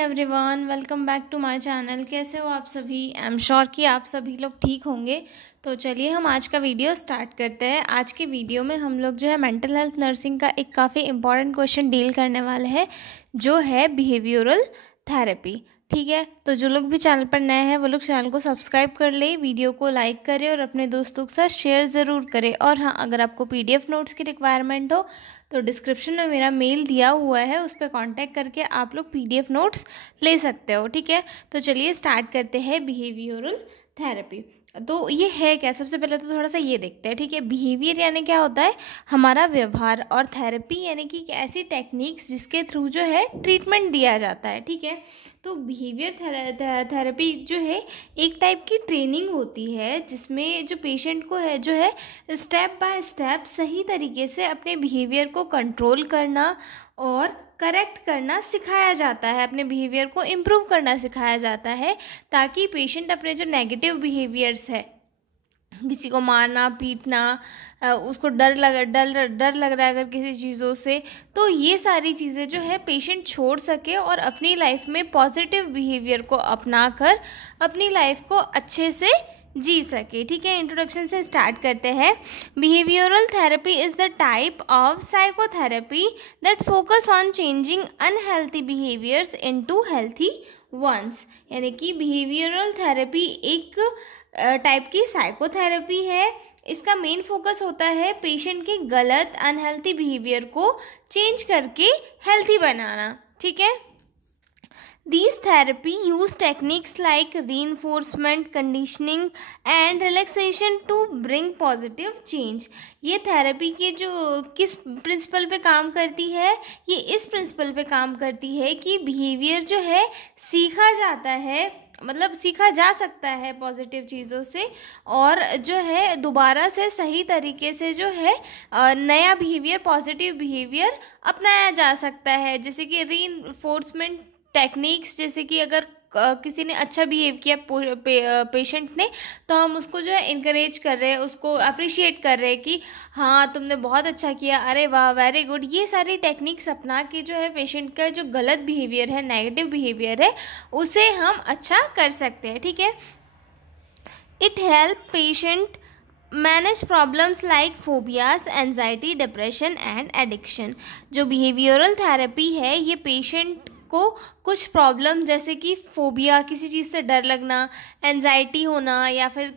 Everyone, welcome back to my channel. कैसे हो आप सभी? आई एम श्योर कि आप सभी लोग ठीक होंगे। तो चलिए हम आज का वीडियो स्टार्ट करते हैं। आज के वीडियो में हम लोग जो है मेंटल हेल्थ नर्सिंग का एक काफ़ी इंपॉर्टेंट क्वेश्चन डील करने वाले हैं, जो है बिहेवियरल थेरेपी। ठीक है, तो जो लोग भी चैनल पर नए हैं वो लोग चैनल को सब्सक्राइब कर ले, वीडियो को लाइक करें और अपने दोस्तों के साथ शेयर ज़रूर करें। और हाँ, अगर आपको पीडीएफ नोट्स की रिक्वायरमेंट हो तो डिस्क्रिप्शन में मेरा मेल दिया हुआ है, उस पर कांटेक्ट करके आप लोग पीडीएफ नोट्स ले सकते हो। ठीक है, तो चलिए स्टार्ट करते हैं बिहेवियरल थेरेपी। तो ये है क्या? सबसे पहले तो थोड़ा सा ये देखते हैं। ठीक है, बिहेवियर यानी क्या होता है? हमारा व्यवहार। और थेरेपी यानी कि ऐसी टेक्निक्स जिसके थ्रू जो है ट्रीटमेंट दिया जाता है। ठीक है, तो बिहेवियर थेरेपी जो है एक टाइप की ट्रेनिंग होती है, जिसमें जो पेशेंट को है जो है स्टेप बाय स्टेप सही तरीके से अपने बिहेवियर को कंट्रोल करना और करेक्ट करना सिखाया जाता है, अपने बिहेवियर को इम्प्रूव करना सिखाया जाता है, ताकि पेशेंट अपने जो नेगेटिव बिहेवियर्स है, किसी को मारना पीटना, उसको डर लग रहा है अगर किसी चीज़ों से, तो ये सारी चीज़ें जो है पेशेंट छोड़ सके और अपनी लाइफ में पॉजिटिव बिहेवियर को अपना कर अपनी लाइफ को अच्छे से जी सके। ठीक है, इंट्रोडक्शन से स्टार्ट करते हैं। Behavioural therapy is the type of psychotherapy that focus on changing unhealthy behaviours into healthy ones. यानी कि बिहेवियरल थेरेपी एक टाइप की साइकोथेरेपी है। इसका मेन फोकस होता है पेशेंट के गलत अनहेल्थी बिहेवियर को चेंज करके हेल्थी बनाना। ठीक है, These therapy use techniques like reinforcement, conditioning and relaxation to bring positive change। ये थेरेपी के जो किस प्रिंसिपल पे काम करती है? ये इस प्रिंसिपल पे काम करती है कि बिहेवियर जो है सीखा जाता है, मतलब सीखा जा सकता है पॉजिटिव चीज़ों से, और जो है दोबारा से सही तरीके से जो है नया बिहेवियर, पॉजिटिव बिहेवियर अपनाया जा सकता है। जैसे कि रीइंफोर्समेंट टेक्निक्स, जैसे कि अगर किसी ने अच्छा बिहेव किया पेशेंट ने, तो हम उसको जो है इनकरेज कर रहे हैं, उसको अप्रिशिएट कर रहे हैं कि हाँ तुमने बहुत अच्छा किया, अरे वाह वेरी गुड। ये सारी टेक्निक्स अपना के जो है पेशेंट का जो गलत बिहेवियर है, नेगेटिव बिहेवियर है, उसे हम अच्छा कर सकते हैं। ठीक है, it help patient manage problems like phobias, anxiety, depression and addiction. जो बिहेवियरल थेरेपी है ये पेशेंट को कुछ प्रॉब्लम जैसे कि फोबिया, किसी चीज़ से डर लगना, एंजाइटी होना, या फिर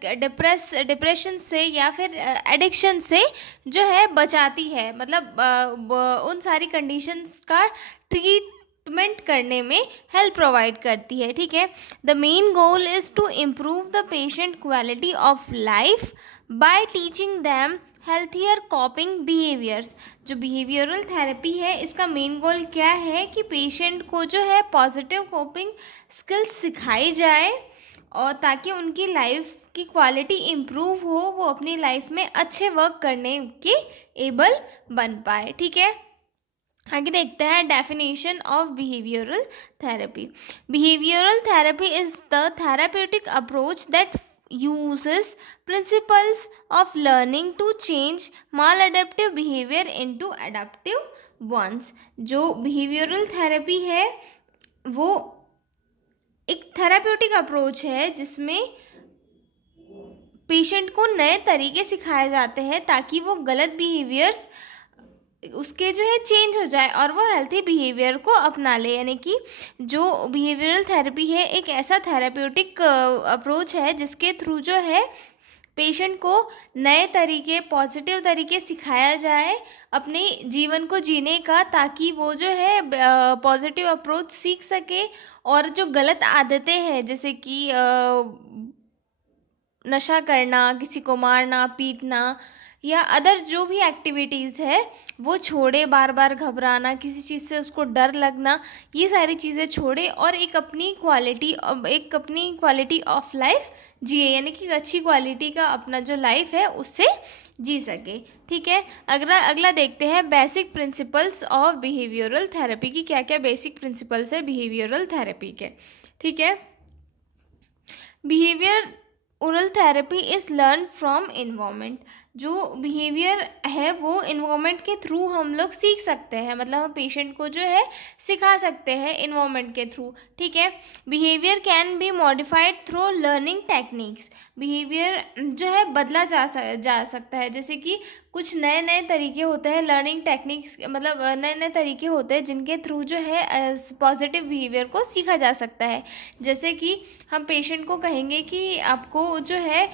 डिप्रेशन से या फिर एडिक्शन से जो है बचाती है। मतलब उन सारी कंडीशंस का ट्रीटमेंट करने में हेल्प प्रोवाइड करती है। ठीक है, the main goal is to improve the patient quality of life by teaching them healthier coping behaviours. जो बिहेवियरल थेरेपी है इसका मेन गोल क्या है कि पेशेंट को जो है पॉजिटिव कॉपिंग स्किल्स सिखाई जाए, और ताकि उनकी लाइफ की क्वालिटी इम्प्रूव हो, वो अपनी लाइफ में अच्छे वर्क करने के एबल बन पाए। ठीक है, आगे देखते हैं definition of behavioural therapy. Behavioural therapy is the therapeutic approach that uses principles of learning to change maladaptive behavior into adaptive ones। जो behavioral therapy है वो एक थेराप्यूटिक अप्रोच है जिसमें पेशेंट को नए तरीके सिखाए जाते हैं ताकि वो गलत बिहेवियर्स उसके जो है चेंज हो जाए और वो हेल्थी बिहेवियर को अपना ले। यानी कि जो बिहेवियरल थेरेपी है एक ऐसा थेराप्यूटिक अप्रोच है जिसके थ्रू जो है पेशेंट को नए तरीके, पॉजिटिव तरीके सिखाया जाए अपने जीवन को जीने का, ताकि वो जो है पॉजिटिव अप्रोच सीख सके और जो गलत आदतें हैं जैसे कि नशा करना, किसी को मारना पीटना या अदर जो भी एक्टिविटीज़ है वो छोड़े, बार बार घबराना, किसी चीज़ से उसको डर लगना, ये सारी चीज़ें छोड़े और एक अपनी क्वालिटी ऑफ लाइफ जिए, यानी कि अच्छी क्वालिटी का अपना जो लाइफ है उससे जी सके। ठीक है, अगला देखते हैं basic principles of behavioural therapy की क्या क्या बेसिक प्रिंसिपल्स है बिहेवियरल थेरेपी के। ठीक है, behaviour oral therapy is learn from environment. जो बिहेवियर है वो इन्वायरमेंट के थ्रू हम लोग सीख सकते हैं, मतलब हम पेशेंट को जो है सिखा सकते हैं इन्वायरमेंट के थ्रू, ठीक है। Behaviour can be modified through learning techniques, behaviour जो है बदला जा सकता है, जैसे कि कुछ नए नए तरीके होते हैं लर्निंग टेक्निक्स, मतलब नए नए तरीके होते हैं जिनके थ्रू जो है पॉजिटिव बिहेवियर को सीखा जा सकता है। जैसे कि हम पेशेंट को कहेंगे कि आपको जो है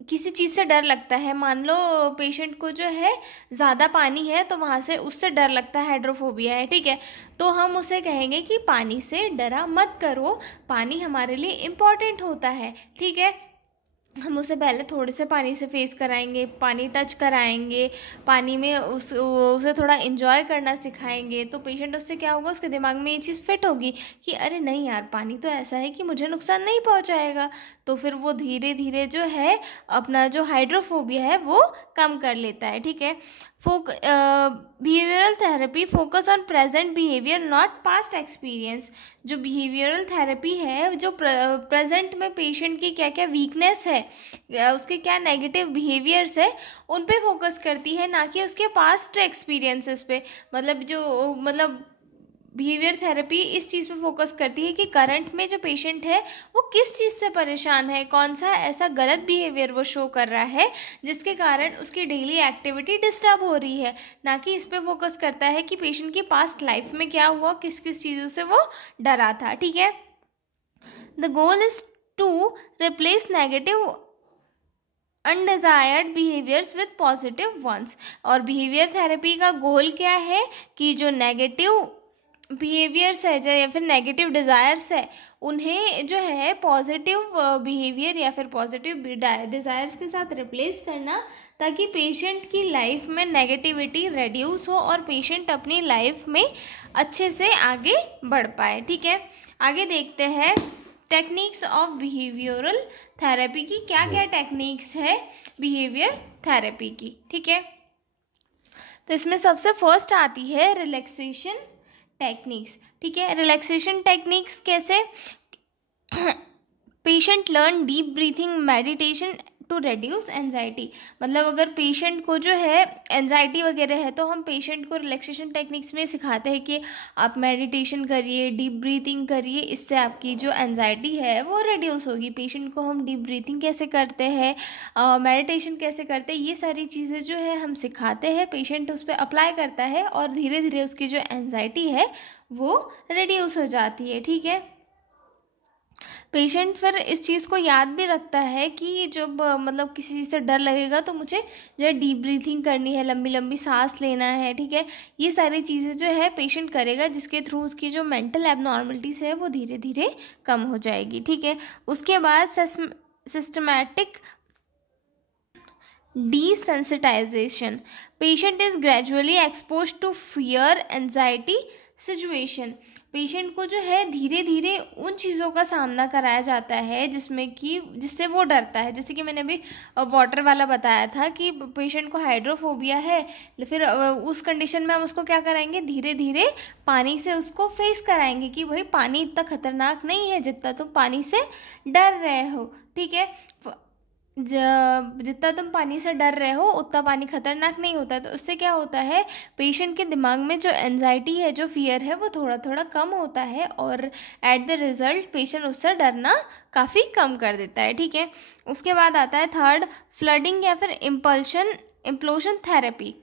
किसी चीज़ से डर लगता है, मान लो पेशेंट को जो है ज़्यादा पानी है तो वहाँ से उससे डर लगता है, हाइड्रोफोबिया है, ठीक है। तो हम उसे कहेंगे कि पानी से डरा मत करो, पानी हमारे लिए इम्पॉर्टेंट होता है, ठीक है। हम उसे पहले थोड़े से पानी से फेस कराएंगे, पानी टच कराएंगे, पानी में उसे थोड़ा इन्जॉय करना सिखाएंगे, तो पेशेंट उससे क्या होगा, उसके दिमाग में ये चीज़ फिट होगी कि अरे नहीं यार, पानी तो ऐसा है कि मुझे नुकसान नहीं पहुंचाएगा। तो फिर वो धीरे धीरे जो है अपना जो हाइड्रोफोबिया है वो कम कर लेता है, ठीक है। Behavioural therapy focus on present behaviour not past experience. जो बिहेवियरल थेरेपी है, जो प्रेजेंट में पेशेंट की क्या क्या वीकनेस है, उसके क्या नेगेटिव बिहेवियर्स है, उन पे फोकस करती है, ना कि उसके पास्ट एक्सपीरियंसेस पे। मतलब बिहेवियर थेरेपी इस चीज़ पे फोकस करती है कि करंट में जो पेशेंट है वो किस चीज़ से परेशान है, कौन सा ऐसा गलत बिहेवियर वो शो कर रहा है जिसके कारण उसकी डेली एक्टिविटी डिस्टर्ब हो रही है, ना कि इस पे फोकस करता है कि पेशेंट की पास्ट लाइफ में क्या हुआ, किस किस चीज़ों से वो डरा था, ठीक है। The goal is to replace negative undesired behaviours with positive ones. और बिहेवियर थेरेपी का गोल क्या है कि जो नेगेटिव बिहेवियर्स है या फिर नेगेटिव डिज़ायर्स है, उन्हें जो है पॉजिटिव बिहेवियर या फिर पॉजिटिव डिज़ायर्स के साथ रिप्लेस करना, ताकि पेशेंट की लाइफ में नेगेटिविटी रेड्यूस हो और पेशेंट अपनी लाइफ में अच्छे से आगे बढ़ पाए, ठीक है। आगे देखते हैं टेक्निक्स ऑफ बिहेवियरल थेरेपी की, क्या क्या टेक्निक्स है बिहेवियर थेरेपी की, ठीक है। तो इसमें सबसे फर्स्ट आती है रिलैक्सेशन टेक्निक्स, ठीक है। रिलैक्सेशन टेक्निक्स कैसे, patient learn deep breathing meditation to reduce anxiety. मतलब अगर पेशेंट को जो है एंजाइटी वगैरह है तो हम पेशेंट को रिलैक्सेशन टेक्निक्स में सिखाते हैं कि आप मेडिटेशन करिए, डीप ब्रीथिंग करिए, इससे आपकी जो एंजाइटी है वो रिड्यूस होगी। पेशेंट को हम डीप ब्रीथिंग कैसे करते हैं, मेडिटेशन कैसे करते हैं, ये सारी चीज़ें जो है हम सिखाते हैं, पेशेंट उस पर अप्लाई करता है और धीरे धीरे उसकी जो एंजाइटी है वो रिड्यूस हो जाती है, ठीक है। पेशेंट फिर इस चीज़ को याद भी रखता है कि जब मतलब किसी चीज़ से डर लगेगा तो मुझे जो है डीप ब्रीथिंग करनी है, लंबी लंबी सांस लेना है, ठीक है। ये सारी चीज़ें जो है पेशेंट करेगा, जिसके थ्रू उसकी जो मेंटल एबनॉर्मलिटीज़ है वो धीरे धीरे कम हो जाएगी, ठीक है। उसके बाद systematic desensitization. Patient is gradually exposed to fear, anxiety situation. Patient को जो है धीरे धीरे उन चीज़ों का सामना कराया जाता है जिससे वो डरता है। जैसे कि मैंने अभी वाटर वाला बताया था कि पेशेंट को हाइड्रोफोबिया है, फिर उस कंडीशन में हम उसको क्या कराएंगे, धीरे धीरे पानी से उसको फेस कराएंगे कि भाई पानी इतना खतरनाक नहीं है जितना तुम पानी से डर रहे हो, ठीक है। जितना तुम पानी से डर रहे हो उतना पानी खतरनाक नहीं होता। तो उससे क्या होता है, पेशेंट के दिमाग में जो एंजाइटी है, जो फियर है, वो थोड़ा थोड़ा कम होता है और एट द रिजल्ट पेशेंट उससे डरना काफ़ी कम कर देता है, ठीक है। उसके बाद आता है थर्ड, फ्लडिंग या फिर implosion therapy.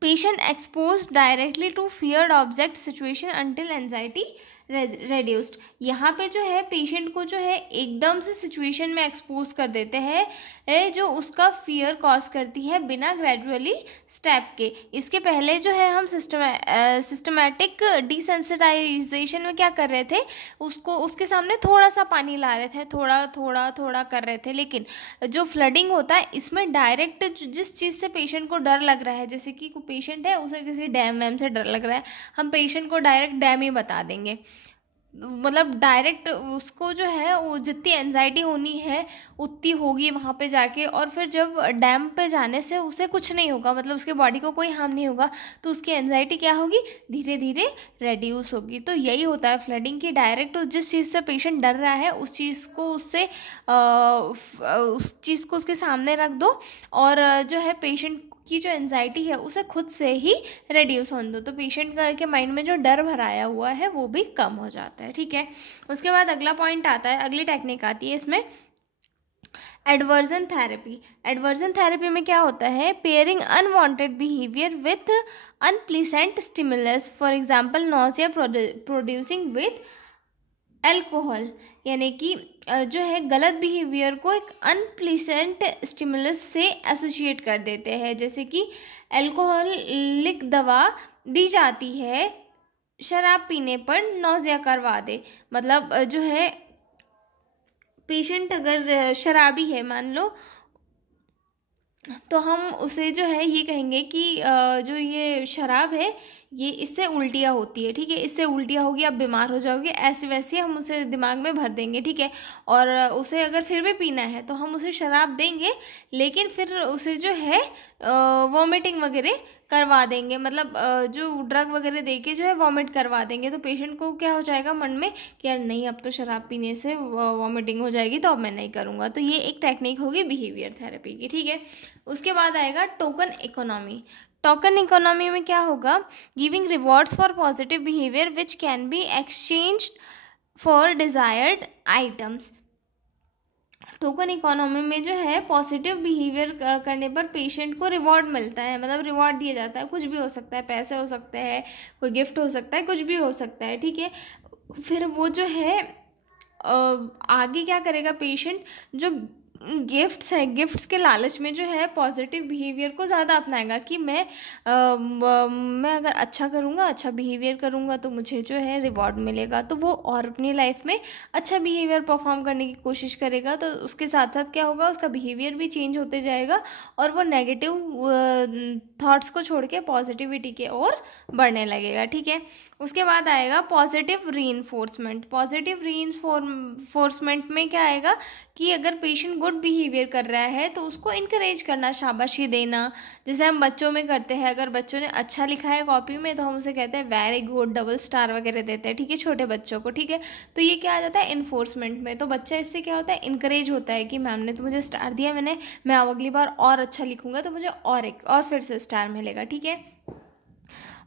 Patient expose directly to feared object situation until anxiety reduced. यहाँ पे जो है पेशेंट को जो है एकदम से सिचुएशन में एक्सपोज कर देते हैं जो उसका फियर कॉज करती है बिना ग्रेजुअली स्टेप के। इसके पहले जो है हम सिस्टमैटिक डिसेंसिटाइजेशन में क्या कर रहे थे, उसके सामने थोड़ा सा पानी ला रहे थे, थोड़ा थोड़ा थोड़ा कर रहे थे। लेकिन जो फ्लडिंग होता है इसमें डायरेक्ट जिस चीज़ से पेशेंट को डर लग रहा है, जैसे कि कोई पेशेंट है उसे किसी डैम वैम से डर लग रहा है, हम पेशेंट को डायरेक्ट डैम ही बता देंगे। मतलब डायरेक्ट उसको जो है वो जितनी एनजाइटी होनी है उतनी होगी वहाँ पे जाके, और फिर जब डैम पे जाने से उसे कुछ नहीं होगा, मतलब उसके बॉडी को कोई हार्म नहीं होगा, तो उसकी एनजाइटी क्या होगी, धीरे धीरे रेड्यूस होगी। तो यही होता है फ्लडिंग की, डायरेक्ट जिस चीज़ से पेशेंट डर रहा है उस चीज़ को उस चीज़ को उसके सामने रख दो, और जो है पेशेंट की जो एनजाइटी है उसे खुद से ही रेड्यूस होने दो, तो पेशेंट के माइंड में जो डर भराया हुआ है वो भी कम हो जाता है। ठीक है, उसके बाद अगला पॉइंट आता है, अगली टेक्निक आती है इसमें, एडवर्जन थेरेपी। एडवर्जन थेरेपी में क्या होता है, pairing unwanted behaviour with unpleasant stimulus, for example nausea producing with alcohol, यानी कि जो है गलत बिहेवियर को एक अनप्लीसेंट स्टिमुलस से एसोसिएट कर देते हैं, जैसे कि एल्कोहलिक दवा दी जाती है शराब पीने पर नौजिया करवा दे। मतलब जो है पेशेंट अगर शराबी है मान लो, तो हम उसे जो है ये कहेंगे कि जो ये शराब है ये इससे उल्टियाँ होती है, ठीक है, इससे उल्टियाँ होगी, आप बीमार हो जाओगे, ऐसे वैसे हम उसे दिमाग में भर देंगे। ठीक है, और उसे अगर फिर भी पीना है तो हम उसे शराब देंगे, लेकिन फिर उसे जो है वॉमिटिंग वगैरह करवा देंगे, मतलब जो ड्रग वगैरह दे के जो है वॉमिट करवा देंगे, तो पेशेंट को क्या हो जाएगा मन में कि यार नहीं, अब तो शराब पीने से वॉमिटिंग हो जाएगी तो अब मैं नहीं करूँगा। तो ये एक टेक्निक होगी बिहेवियर थेरेपी की। ठीक है, उसके बाद आएगा टोकन इकोनॉमी। टोकन इकोनॉमी में क्या होगा, giving rewards for positive behaviour which can be exchanged for desired items. Token economy में जो है पॉजिटिव बिहेवियर करने पर पेशेंट को रिवॉर्ड मिलता है, मतलब रिवॉर्ड दिया जाता है, कुछ भी हो सकता है, पैसे हो सकते हैं, कोई गिफ्ट हो सकता है, कुछ भी हो सकता है। ठीक है, फिर वो जो है आगे क्या करेगा पेशेंट, जो गिफ्ट्स है, गिफ्ट्स के लालच में जो है पॉजिटिव बिहेवियर को ज़्यादा अपनाएगा कि मैं अगर अच्छा करूँगा, अच्छा बिहेवियर करूँगा तो मुझे जो है रिवॉर्ड मिलेगा, तो वो और अपनी लाइफ में अच्छा बिहेवियर परफॉर्म करने की कोशिश करेगा। तो उसके साथ साथ क्या होगा, उसका बिहेवियर भी चेंज होते जाएगा और वो नेगेटिव थॉट्स को छोड़ के पॉजिटिविटी के ओर बढ़ने लगेगा। ठीक है, उसके बाद आएगा पॉजिटिव रीइंफोर्समेंट। पॉजिटिव रीइंफोर्समेंट में क्या आएगा कि अगर पेशेंट गुड बिहेवियर कर रहा है तो उसको इनकरेज करना, शाबाशी देना, जैसे हम बच्चों में करते हैं, अगर बच्चों ने अच्छा लिखा है कॉपी में तो हम उसे कहते हैं वेरी गुड, डबल स्टार वगैरह देते हैं। ठीक है, छोटे बच्चों को। ठीक है, तो ये क्या आ जाता है इन्फोर्समेंट में, तो बच्चा इससे क्या होता है, इनकरेज होता है कि मैम ने तो मुझे स्टार दिया, मैं अब अगली बार और अच्छा लिखूंगा तो मुझे और फिर से स्टार मिलेगा। ठीक है,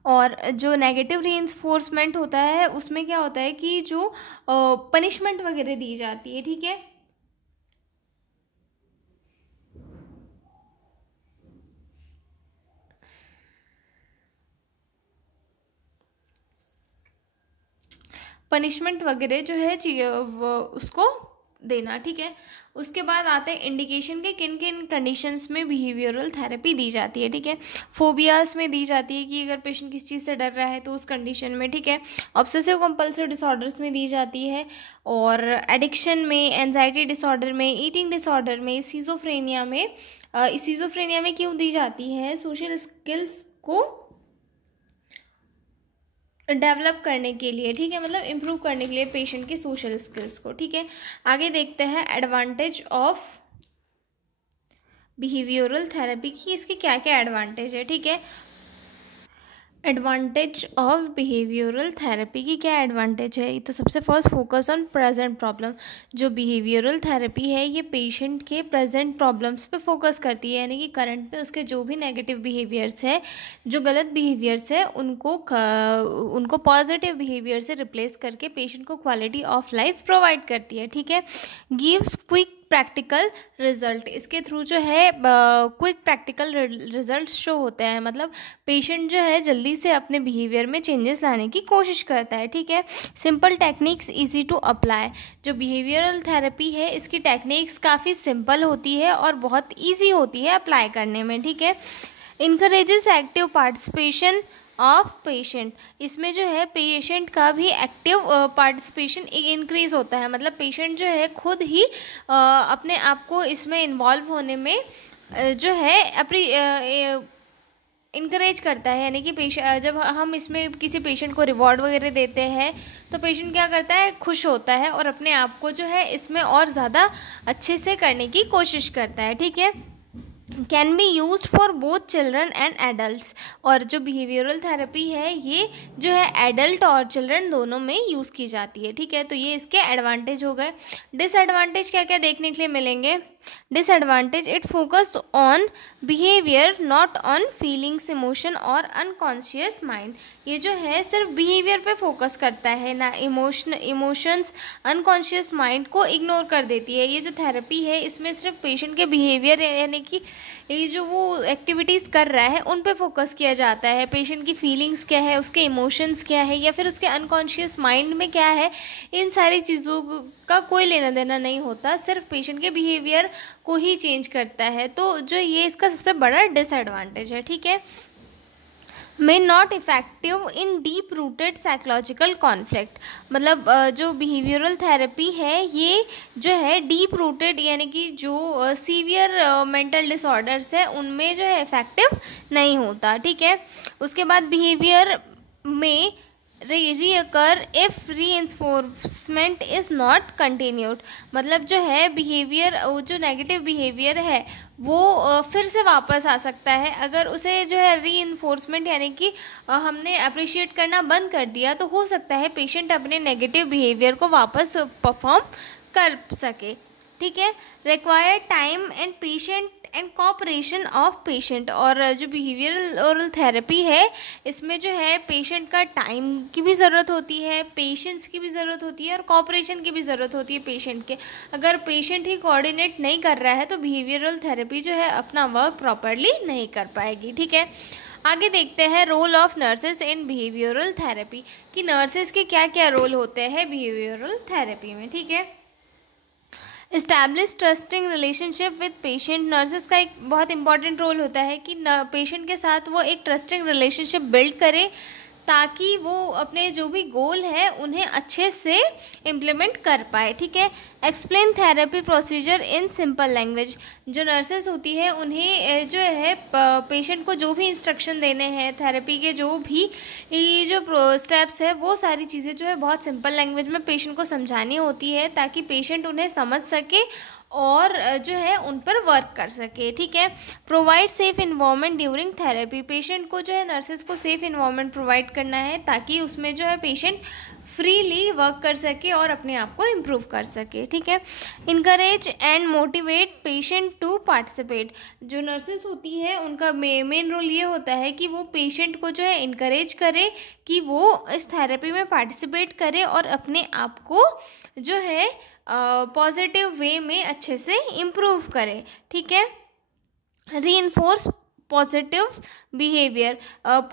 और जो नेगेटिव रीइंफोर्समेंट होता है उसमें क्या होता है कि जो पनिशमेंट वगैरह दी जाती है। ठीक है, पनिशमेंट वगैरह जो है वो उसको देना। ठीक है, उसके बाद आते हैं इंडिकेशन के किन किन कंडीशंस में बिहेवियरल थेरेपी दी जाती है। ठीक है, फोबियाज में दी जाती है कि अगर पेशेंट किस चीज़ से डर रहा है तो उस कंडीशन में। ठीक है, ऑब्सेसिव कंपल्सिव डिसऑर्डर्स में दी जाती है, और एडिक्शन में, एंजाइटी डिसऑर्डर में, ईटिंग डिसऑर्डर में, सिजोफ्रेनिया में। सिजोफ्रेनिया में क्यों दी जाती है, सोशल स्किल्स को डेवलप करने के लिए। ठीक है, मतलब इम्प्रूव करने के लिए पेशेंट की सोशल स्किल्स को। ठीक है, आगे देखते हैं एडवांटेज ऑफ बिहेवियरल थेरेपी की, इसके क्या क्या एडवांटेज है। ठीक है, एडवांटेज ऑफ बिहेवियरल थेरेपी की क्या एडवांटेज है, तो सबसे first focus on present problem. जो बिहेवियरल थेरेपी है ये पेशेंट के प्रेजेंट प्रॉब्लम्स पे फोकस करती है, यानी कि करंट में उसके जो भी नेगेटिव बिहेवियर्स है, जो गलत बिहेवियर्स है, उनको पॉजिटिव बिहेवियर से रिप्लेस करके पेशेंट को क्वालिटी ऑफ लाइफ प्रोवाइड करती है। ठीक है, गिव्स क्विक प्रैक्टिकल रिजल्ट, इसके थ्रू जो है क्विक प्रैक्टिकल रिजल्ट शो होते हैं, मतलब पेशेंट जो है जल्दी से अपने बिहेवियर में चेंजेस लाने की कोशिश करता है। ठीक है, simple techniques easy to apply. जो बिहेवियरल थेरेपी है इसकी टेक्निक्स काफ़ी सिंपल होती है और बहुत ईजी होती है अप्लाई करने में। ठीक है, encourages active participation of patient, इसमें जो है पेशेंट का भी एक्टिव पार्टिसिपेशन इंक्रीज होता है, मतलब पेशेंट जो है खुद ही अपने आप को इसमें इन्वॉल्व होने में जो है अपनी इनकरेज करता है, यानी कि पेशेंट, जब हम इसमें किसी पेशेंट को रिवॉर्ड वगैरह देते हैं तो पेशेंट क्या करता है, खुश होता है और अपने आप को जो है इसमें और ज़्यादा अच्छे से करने की कोशिश करता है। ठीक है, can be use for both children and adults. और जो बिहेवियरल थेरेपी है ये जो है एडल्ट और चिल्ड्रन दोनों में यूज़ की जाती है। ठीक है, तो ये इसके एडवांटेज हो गए। डिसएडवांटेज क्या क्या देखने के लिए मिलेंगे? Disadvantage, it focus on behaviour not on feelings, emotion और अनकॉन्शियस माइंड। ये जो है सिर्फ बिहेवियर पे फोकस करता है, ना इमोशंस, अनकॉन्शियस माइंड को इग्नोर कर देती है। ये जो थेरेपी है इसमें सिर्फ पेशेंट के बिहेवियर यानी कि ये जो वो एक्टिविटीज़ कर रहा है उन पे फोकस किया जाता है। पेशेंट की फीलिंग्स क्या है, उसके इमोशंस क्या है, या फिर उसके अनकॉन्शियस माइंड में क्या है, इन सारी चीज़ों का कोई लेना देना नहीं होता, सिर्फ पेशेंट के बिहेवियर को ही चेंज करता है। तो जो ये इसका सबसे बड़ा डिसएडवांटेज है। ठीक है, may not effective in deep rooted psychological conflict. मतलब जो बिहेवियरल थेरेपी है ये जो है डीप रूटेड यानी कि जो सीवियर मेंटल डिसऑर्डर्स है उनमें जो है इफेक्टिव नहीं होता। ठीक है, उसके बाद बिहेवियर में reoccur if reinforcement is not continued। मतलब जो है बिहेवियर, जो नेगेटिव बिहेवियर है वो फिर से वापस आ सकता है अगर उसे जो है रीइंफोर्समेंट यानी कि हमने अप्रिशिएट करना बंद कर दिया तो हो सकता है पेशेंट अपने नेगेटिव बिहेवियर को वापस परफॉर्म कर सके। ठीक है, required time and patient and cooperation of patient. और जो बिहेवियरल थेरेपी है इसमें जो है पेशेंट का टाइम की भी ज़रूरत होती है, पेशेंस की भी ज़रूरत होती है और कॉपरेशन की भी ज़रूरत होती है पेशेंट के। अगर पेशेंट ही कोऑर्डिनेट नहीं कर रहा है तो बिहेवियरल थेरेपी जो है अपना वर्क प्रॉपरली नहीं कर पाएगी। ठीक है, आगे देखते हैं role of nurses in behavioural therapy, कि नर्सेस के क्या क्या रोल होते हैं बिहेवियरल थेरेपी में। ठीक है, establish trusting relationship with patient. Nurses का एक बहुत इंपॉर्टेंट रोल होता है कि पेशेंट के साथ वो एक ट्रस्टिंग रिलेशनशिप बिल्ड करे ताकि वो अपने जो भी गोल है उन्हें अच्छे से इम्प्लीमेंट कर पाए। ठीक है, explain therapy procedure in simple language. जो नर्सेस होती है उन्हें जो है पेशेंट को जो भी इंस्ट्रक्शन देने हैं, थेरेपी के जो भी जो स्टेप्स है वो सारी चीज़ें जो है बहुत सिंपल लैंग्वेज में पेशेंट को समझानी होती है ताकि पेशेंट उन्हें समझ सके और जो है उन पर वर्क कर सके। ठीक है, provide safe environment during therapy. Patient को जो है नर्सेस को सेफ इन्वायरमेंट प्रोवाइड करना है ताकि उसमें जो है पेशेंट फ्रीली वर्क कर सके और अपने आप को इम्प्रूव कर सके। ठीक है, encourage and motivate patient to participate. जो नर्सेस होती है उनका मेन रोल ये होता है कि वो पेशेंट को जो है इनकरेज करे कि वो इस थेरेपी में पार्टिसिपेट करे और अपने आप को जो है पॉजिटिव वे में अच्छे से इम्प्रूव करे। ठीक है, रीइंफोर्स पॉजिटिव बिहेवियर।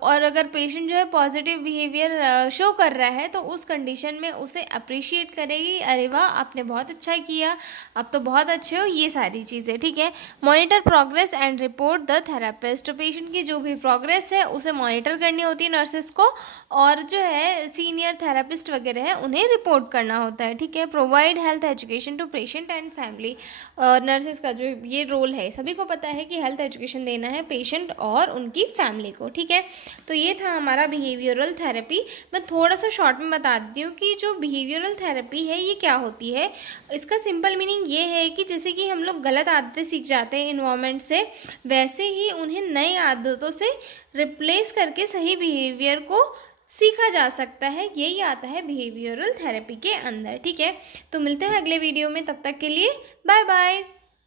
और अगर पेशेंट जो है पॉजिटिव बिहेवियर शो कर रहा है तो उस कंडीशन में उसे अप्रिशिएट करेगी, अरे वाह आपने बहुत अच्छा किया, आप तो बहुत अच्छे हो, ये सारी चीज़ें। ठीक है, monitor progress and report the therapist. Patient की जो भी प्रोग्रेस है उसे मॉनिटर करनी होती है नर्सेस को और जो है सीनियर थेरेपिस्ट वगैरह है उन्हें रिपोर्ट करना होता है। ठीक है, provide health education to patient and family. Nurses का जो ये रोल है, सभी को पता है कि हेल्थ एजुकेशन देना है पेशेंट और उनकी फैमिली को। ठीक है, तो ये था हमारा बिहेवियरल थेरेपी। मैं थोड़ा सा शॉर्ट में बता देती हूँ कि जो बिहेवियरल थेरेपी है ये क्या होती है। इसका सिंपल मीनिंग ये है कि जैसे कि हम लोग गलत आदतें सीख जाते हैं इन्वायरमेंट से, वैसे ही उन्हें नई आदतों से रिप्लेस करके सही बिहेवियर को सीखा जा सकता है। यही आता है बिहेवियरल थेरेपी के अंदर। ठीक है, तो मिलते हैं अगले वीडियो में, तब तक के लिए बाय बाय।